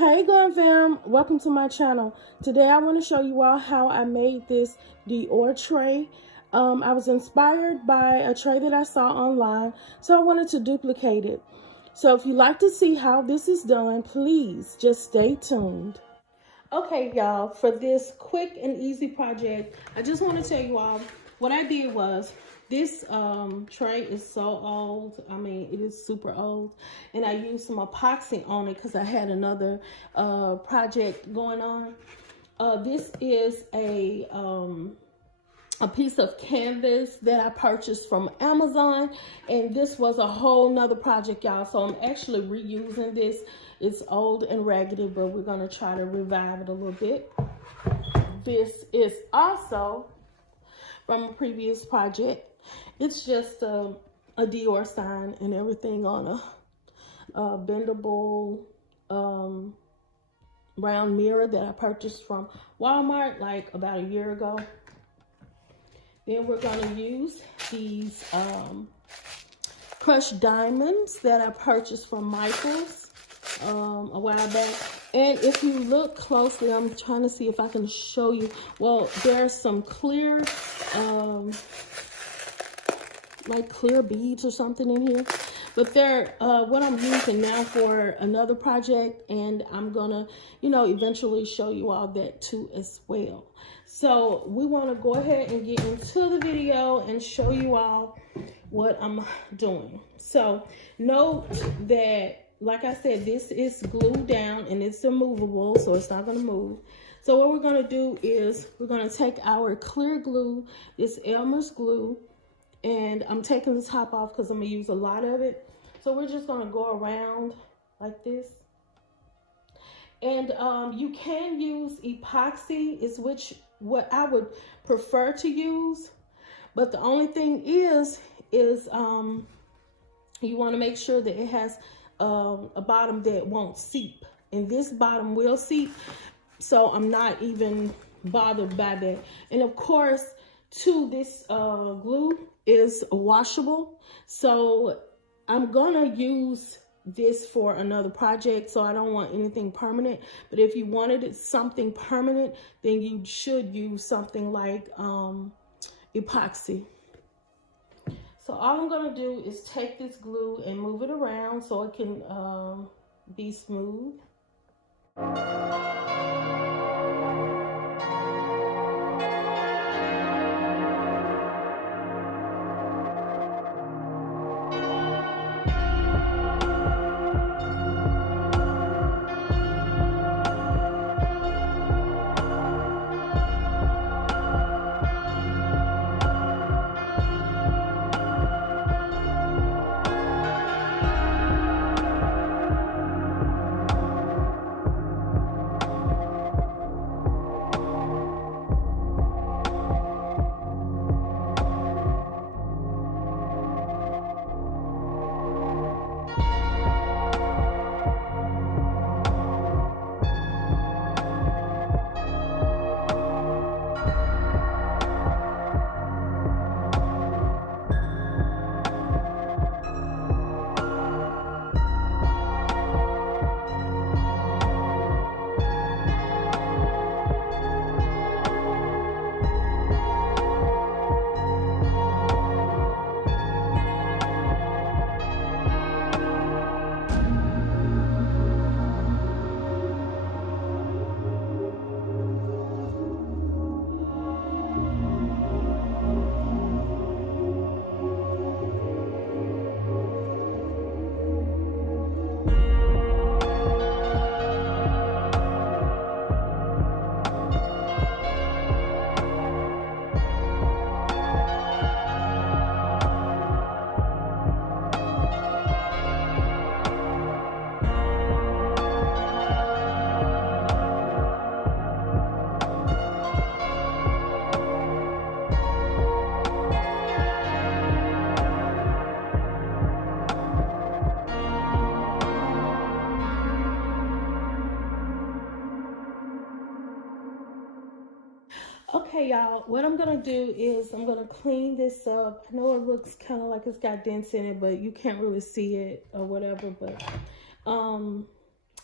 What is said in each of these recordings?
Hey Glam fam, welcome to my channel. Today I want to show you all how I made this Dior tray. I was inspired by a tray that I saw online, so I wanted to duplicate it. So if you'd like to see how this is done, please just stay tuned. Okay y'all, for this quick and easy project, I just want to tell you all what I did was this tray is so old. I mean, it is super old, and I used some epoxy on it because I had another project going on. This is a piece of canvas that I purchased from Amazon, and this was a whole nother project, y'all. So I'm actually reusing this. It's old and raggedy, but we're gonna try to revive it a little bit. This is also from a previous project. It's just a Dior sign and everything on a bendable round mirror that I purchased from Walmart like about a year ago. Then we're gonna use these crushed diamonds that I purchased from Michael's a while back. And if you look closely, I'm trying to see if I can show you. Well, there's some clear, like clear beads or something in here. But they're what I'm using now for another project, and I'm gonna, eventually show you all that too as well. So we want to go ahead and get into the video and show you all what I'm doing. So note that, like I said, this is glued down and it's immovable, so it's not going to move. So what we're going to do is we're going to take our clear glue, this Elmer's glue, and I'm taking the top off because I'm going to use a lot of it. So we're just going to go around like this. And you can use epoxy, is what I would prefer to use. But the only thing is you want to make sure that it has a bottom that won't seep. And this bottom will seep, so I'm not even bothered by that. And of course, too, this glue is washable. So I'm gonna use this for another project, so I don't want anything permanent. But if you wanted something permanent, then you should use something like epoxy. So all I'm gonna do is take this glue and move it around so it can be smooth. Okay, y'all, what I'm gonna do is I'm gonna clean this up. I know it looks kind of like it's got dents in it, but you can't really see it or whatever. But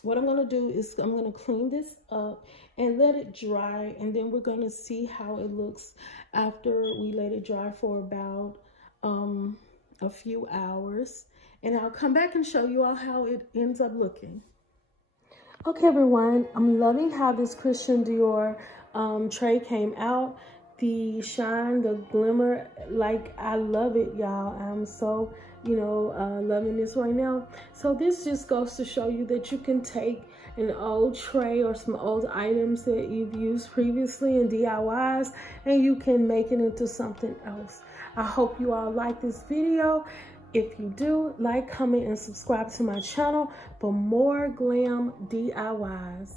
what I'm going to do is I'm going to clean this up and let it dry, and then we're going to see how it looks after we let it dry for about a few hours, and I'll come back and show you all how it ends up looking. Okay, everyone, I'm loving how this Christian Dior tray came out. The shine, the glimmer, like, I love it, y'all. I'm so, loving this right now. So this just goes to show you that you can take an old tray or some old items that you've used previously in DIYs, and you can make it into something else. I hope you all like this video. If you do, like, comment, and subscribe to my channel for more glam DIYs.